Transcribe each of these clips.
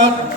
ค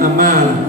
อ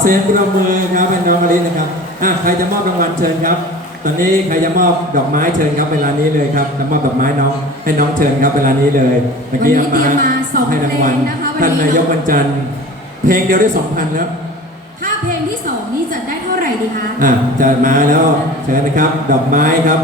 เสียงปรบมือครับเป็นน้องมะลินะครับอะใครจะมอบรางวัลเชิญครับ ตอนนี้ใครจะมอบดอกไม้เชิญครับเวลานี้เลยครับจะมอบดอกไม้น้องให้น้องเชิญครับเวลานี้เลยเมื่อกี้วันนี้อาเตรียมมาสองให้รางวัลเพลงนะคะวันนี้ ท่านนายกวันจันทร์เพลงเดียวได้สองพันแล้วถ้าเพลงที่สองนี่จะได้เท่าไหร่ดีคะ อะจะมาแล้วเชิญนะครับ ดอกไม้ครับ